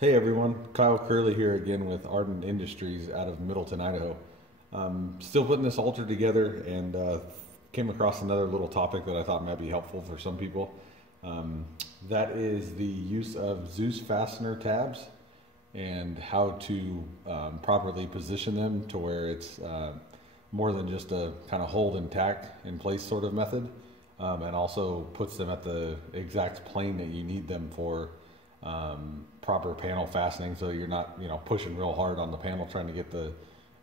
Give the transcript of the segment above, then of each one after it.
Hey everyone, Kyle Curley here again with Ardent Industries out of Middleton, Idaho. Still putting this altar together and came across another little topic that I thought might be helpful for some people. That is the use of Dzus fastener tabs and how to properly position them to where it's more than just a kind of hold and tack in place sort of method, and also puts them at the exact plane that you need them for proper panel fastening, so you're not pushing real hard on the panel trying to get the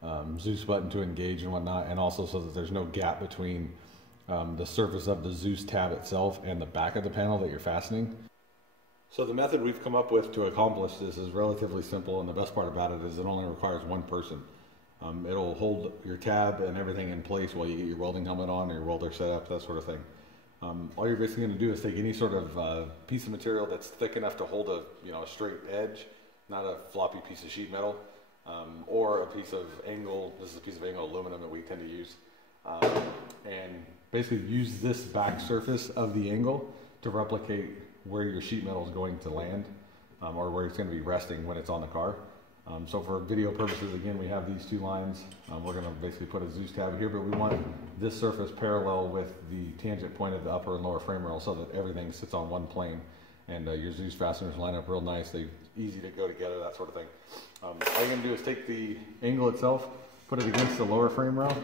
Dzus button to engage and whatnot, and also so that there's no gap between the surface of the Dzus tab itself and the back of the panel that you're fastening. So the method we've come up with to accomplish this is relatively simple, and the best part about it is it only requires one person. It'll hold your tab and everything in place while you get your welding helmet on or your welder set up, that sort of thing. All you're basically going to do is take any sort of piece of material that's thick enough to hold a straight edge, not a floppy piece of sheet metal, or a piece of angle. This is a piece of angle aluminum that we tend to use, and basically use this back surface of the angle to replicate where your sheet metal is going to land, or where it's going to be resting when it's on the car. So for video purposes, again, we have these two lines. We're going to basically put a Dzus tab here, but we want this surface parallel with the tangent point of the upper and lower frame rail so that everything sits on one plane, and your Dzus fasteners line up real nice. They're easy to go together, that sort of thing. All you're going to do is take the angle itself, put it against the lower frame rail,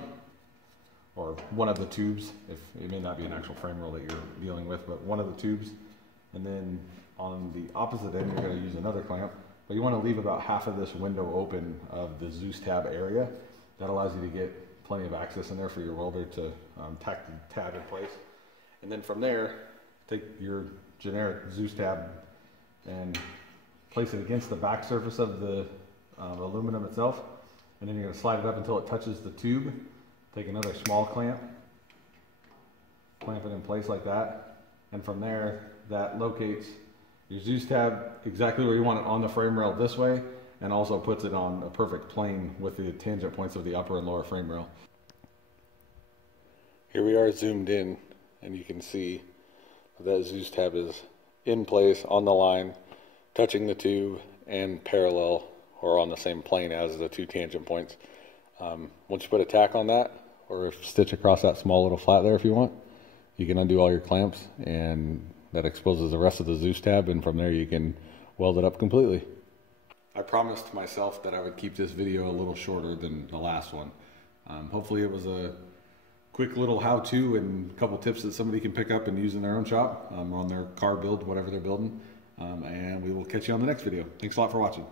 or one of the tubes. If it may not be an actual frame rail that you're dealing with, but one of the tubes. And then on the opposite end, you're going to use another clamp. But you want to leave about half of this window open of the Dzus tab area. That allows you to get plenty of access in there for your welder to tack the tab in place. And then from there, take your generic Dzus tab and place it against the back surface of the aluminum itself. And then you're going to slide it up until it touches the tube. Take another small clamp, clamp it in place like that. And from there, that locates your Dzus tab exactly where you want it on the frame rail this way, and also puts it on a perfect plane with the tangent points of the upper and lower frame rail. Here we are zoomed in, and you can see that Dzus tab is in place on the line, touching the tube and parallel or on the same plane as the two tangent points. Once you put a tack on that, or stitch across that small little flat there if you want, you can undo all your clamps, and that exposes the rest of the Dzus tab, and from there you can weld it up completely. I promised myself that I would keep this video a little shorter than the last one. Hopefully it was a quick little how-to and a couple tips that somebody can pick up and use in their own shop, on their car build, whatever they're building. And we will catch you on the next video. Thanks a lot for watching.